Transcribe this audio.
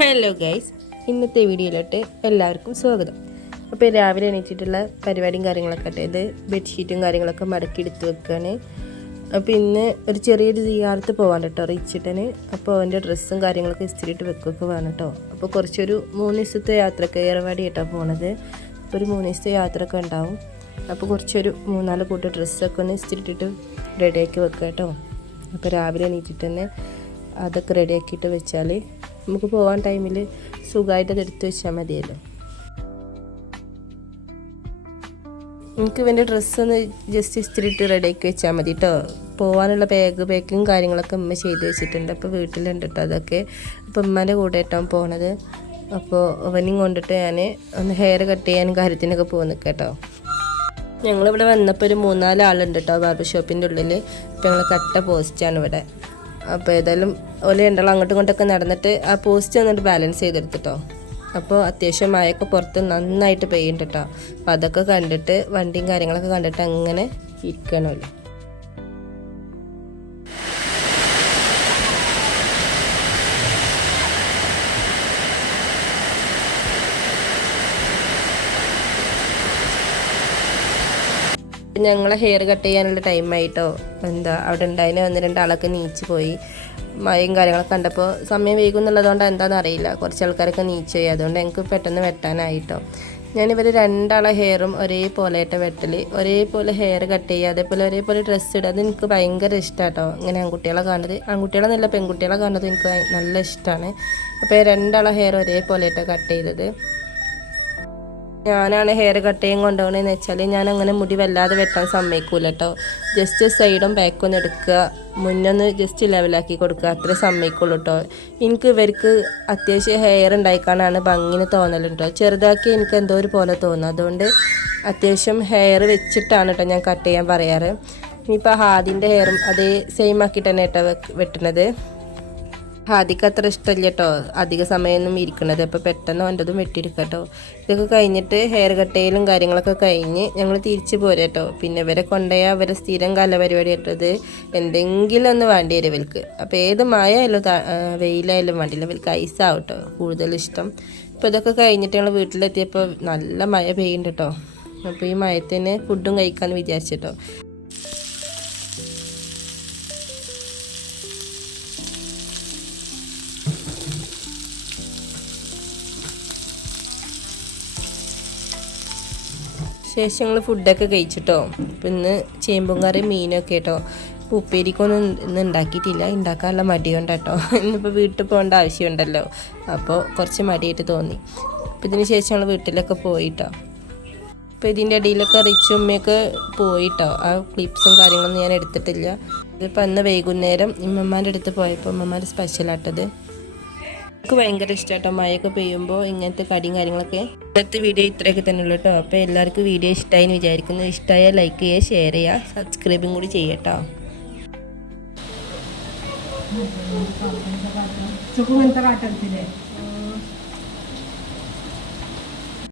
Hello guys, ഇന്നത്തെ വീഡിയോയിലോട്ട് എല്ലാവർക്കും സ്വാഗതം. അപ്പോൾ രാവിലെ എണീറ്റിട്ടുള്ള പരിപാടിയും കാര്യങ്ങളൊക്കെ ഇത് ബെഡ്ഷീറ്റും കാര്യങ്ങളൊക്കെ മടക്കി എടുത്ത് വെക്കുകയാണ്. അപ്പോൾ ഇന്ന് ഒരു ചെറിയൊരു സിയാറത്ത് പോകാൻ കേട്ടോ റിച്ചിട്ടന്. അപ്പോൾ അവൻ്റെ ഡ്രസ്സും കാര്യങ്ങളൊക്കെ ഇസ്തിരിയിട്ട് വെക്കുകയൊക്കെ വേണം കേട്ടോ. അപ്പോൾ കുറച്ചൊരു 3 ദിവസത്തെ യാത്രയൊക്കെ ഏറവാടി കേട്ടോ പോണത്. അപ്പോൾ ഒരു 3 ദിവസത്തെ യാത്രയൊക്കെ ഉണ്ടാവും. അപ്പോൾ കുറച്ചൊരു 3-4 കൂട്ട് ഡ്രസ്സൊക്കെ ഒന്ന് ഇസ്തിരിയിട്ടിട്ട് റെഡിയാക്കി വെക്കുക കേട്ടോ. അപ്പോൾ രാവിലെ എണീറ്റിട്ട് തന്നെ അതൊക്കെ റെഡിയാക്കിയിട്ട് വെച്ചാൽ നമുക്ക് പോകാൻ ടൈമിൽ സുഖമായിട്ട് അതെടുത്ത് വെച്ചാൽ മതിയല്ലോ. എനിക്ക് ഇവൻ്റെ ഡ്രസ്സൊന്ന് ജസ്റ്റ് ഇസ്തിരിയിട്ട് റെഡിയാക്കി വെച്ചാൽ മതി കേട്ടോ. പോകാനുള്ള പാക്കിങ് കാര്യങ്ങളൊക്കെ ഉമ്മ ചെയ്ത് വെച്ചിട്ടുണ്ട്. അപ്പോൾ വീട്ടിലുണ്ട് കേട്ടോ അതൊക്കെ. അപ്പോൾ ഉമ്മേൻ്റെ കൂടെ ആയിട്ടാണ് പോണത്. അപ്പോൾ അവനും കൊണ്ടിട്ട് ഞാൻ ഒന്ന് ഹെയർ കട്ട് ചെയ്യാനും കാര്യത്തിനൊക്കെ പോകുന്ന കേട്ടോ. ഞങ്ങളിവിടെ വന്നപ്പോൾ ഒരു 3-4 ആളുണ്ട് കേട്ടോ ബാർബർ ഷോപ്പിൻ്റെ ഉള്ളിൽ. അപ്പോൾ ഞങ്ങൾ കട്ട പോസ്റ്റാണ് ഇവിടെ. അപ്പോൾ ഏതായാലും ഓല് രണ്ടാളും അങ്ങോട്ടും ഇങ്ങോട്ടൊക്കെ നടന്നിട്ട് ആ പോസ്റ്റ് വന്നിട്ട് ബാലൻസ് ചെയ്തെടുത്തിട്ടോ. അപ്പോൾ അത്യാവശ്യം മഴയൊക്കെ പുറത്ത് നന്നായിട്ട് പെയ്യുന്നുണ്ട് കേട്ടോ. അപ്പോൾ അതൊക്കെ കണ്ടിട്ട് വണ്ടിയും കാര്യങ്ങളൊക്കെ കണ്ടിട്ട് അങ്ങനെ ഇരിക്കണമല്ലോ. ഞങ്ങളെ ഹെയർ കട്ട് ചെയ്യാനുള്ള ടൈമായിട്ടോ. അവിടെ ഉണ്ടായതിനെ 1-2 ആളൊക്കെ നീച്ച് പോയി. മഴയും കാര്യങ്ങളൊക്കെ കണ്ടപ്പോൾ സമയം വൈകുന്നുള്ളതുകൊണ്ട് എന്താണെന്ന് അറിയില്ല, കുറച്ച് ആൾക്കാരൊക്കെ നീച്ച് പോയി. അതുകൊണ്ട് എനിക്ക് പെട്ടെന്ന് വെട്ടാനായിട്ടോ. ഞാനിവർ 2 ആളെ ഹെയറും ഒരേപോലെയായിട്ട് വെട്ടൽ, ഒരേപോലെ ഹെയർ കട്ട് ചെയ്യുക, അതേപോലെ ഒരേപോലെ ഡ്രസ്സ് ഇടുക. അത് എനിക്ക് ഭയങ്കര ഇഷ്ടമാണ് കേട്ടോ. ഇങ്ങനെ ആൺകുട്ടികളെ കാണുന്നത്, ആൺകുട്ടികളെ നല്ല പെൺകുട്ടികളെ കാണുന്നത് എനിക്ക് നല്ല ഇഷ്ടമാണ്. അപ്പോൾ 2 ആളെ ഹെയർ ഒരേപോലെയായിട്ടാണ് കട്ട് ചെയ്തത്. ഞാനാണ് ഹെയർ കട്ട് ചെയ്യാൻ കൊണ്ടുപോകണമെന്ന് വെച്ചാൽ ഞാൻ അങ്ങനെ മുടി വല്ലാതെ വെട്ടാൻ സമ്മതിക്കൂല കേട്ടോ. ജസ്റ്റ് സൈഡും ബാക്കൊന്ന് എടുക്കുക, മുന്നൊന്ന് ജസ്റ്റ് ലെവലാക്കി കൊടുക്കുക, അത്രേ സമ്മതിക്കുള്ളൂ കേട്ടോ. എനിക്ക് ഇവർക്ക് അത്യാവശ്യം ഹെയർ ഉണ്ടായിക്കാനാണ് ഭംഗിന് തോന്നലുണ്ടോ. ചെറുതാക്കി എനിക്ക് എന്തോ ഒരു പോലെ തോന്നും. അതുകൊണ്ട് അത്യാവശ്യം ഹെയർ വെച്ചിട്ടാണ് കേട്ടോ ഞാൻ കട്ട് ചെയ്യാൻ പറയാറ്. ഇനിയിപ്പോൾ ഹാദിൻ്റെ ഹെയറും അതേ സെയിം ആക്കിയിട്ട് തന്നെ കേട്ടോ വെട്ടുന്നത്. ഹാദിക്ക് അത്ര ഇഷ്ടമില്ല കേട്ടോ അധിക സമയമൊന്നും ഇരിക്കണത്. അപ്പോൾ പെട്ടെന്ന് അവൻ്റെതും വെട്ടിയെടുക്കാം കേട്ടോ. ഇതൊക്കെ കഴിഞ്ഞിട്ട് ഹെയർ കട്ട് ചെയ്യലും കാര്യങ്ങളൊക്കെ കഴിഞ്ഞ് ഞങ്ങൾ തിരിച്ച് പോരാ കേട്ടോ. പിന്നെ ഇവരെ കൊണ്ടുപോയാൽ അവരെ സ്ഥിരം കലപരിപാടി ആയിട്ടത് എന്തെങ്കിലും ഒന്ന് വേണ്ടി വരും ഇവർക്ക്. അപ്പോൾ ഏത് മഴയായാലും വെയിലായാലും വേണ്ടില്ല, ഇവർക്ക് ഐസാവും കേട്ടോ കൂടുതൽ ഇഷ്ടം. അപ്പോൾ ഇതൊക്കെ കഴിഞ്ഞിട്ട് ഞങ്ങൾ വീട്ടിലെത്തിയപ്പോൾ നല്ല മഴ പെയ്യുന്നുണ്ട് കേട്ടോ. അപ്പോൾ ഈ മഴത്തിന് ഫുഡും കഴിക്കാമെന്ന് വിചാരിച്ചിട്ടോ. ശേഷം ഞങ്ങൾ ഫുഡൊക്കെ കഴിച്ചിട്ടോ. അപ്പം ഇന്ന് ചേമ്പും കറി മീനൊക്കെ കേട്ടോ. ഇപ്പോൾ ഉപ്പേരിക്കൊന്നും ഇന്ന് ഉണ്ടാക്കിയിട്ടില്ല, ഉണ്ടാക്കാനുള്ള മടി കൊണ്ട് കേട്ടോ. ഇന്നിപ്പോൾ വീട്ടിൽ പോകേണ്ട ആവശ്യമുണ്ടല്ലോ, അപ്പോൾ കുറച്ച് മടിയായിട്ട് തോന്നി. അപ്പോൾ ഇതിന് ശേഷം ഞങ്ങൾ വീട്ടിലൊക്കെ പോയിട്ടോ. അപ്പോൾ ഇതിൻ്റെ ഇടയിലൊക്കെ റിച്ചും ഉമ്മയൊക്കെ പോയിട്ടോ. ആ ക്ലിപ്സും കാര്യങ്ങളൊന്നും ഞാൻ എടുത്തിട്ടില്ല. ഇതിപ്പോൾ അന്ന് വൈകുന്നേരം ഉമ്മമാരുടെ അടുത്ത് പോയപ്പോൾ ഉമ്മമാർ സ്പെഷ്യലായിട്ടത് എനിക്ക് ഭയങ്കര ഇഷ്ടമായിട്ടോ. മഴയൊക്കെ പെയ്യുമ്പോൾ ഇങ്ങനത്തെ കടിയും കാര്യങ്ങളൊക്കെ. ഇന്നത്തെ വീഡിയോ ഇത്രയൊക്കെ തന്നെ ഉള്ളൂ കേട്ടോ. അപ്പോൾ എല്ലാവർക്കും വീഡിയോ ഇഷ്ടമായി എന്ന് വിചാരിക്കുന്നു. ഇഷ്ടമായാൽ ലൈക്ക് ചെയ്യുക, ഷെയർ ചെയ്യുക, സബ്സ്ക്രൈബും കൂടി ചെയ്യട്ടോ. ചുക്കുമനത്തെ കാട്ടെടുത്തില്ലേ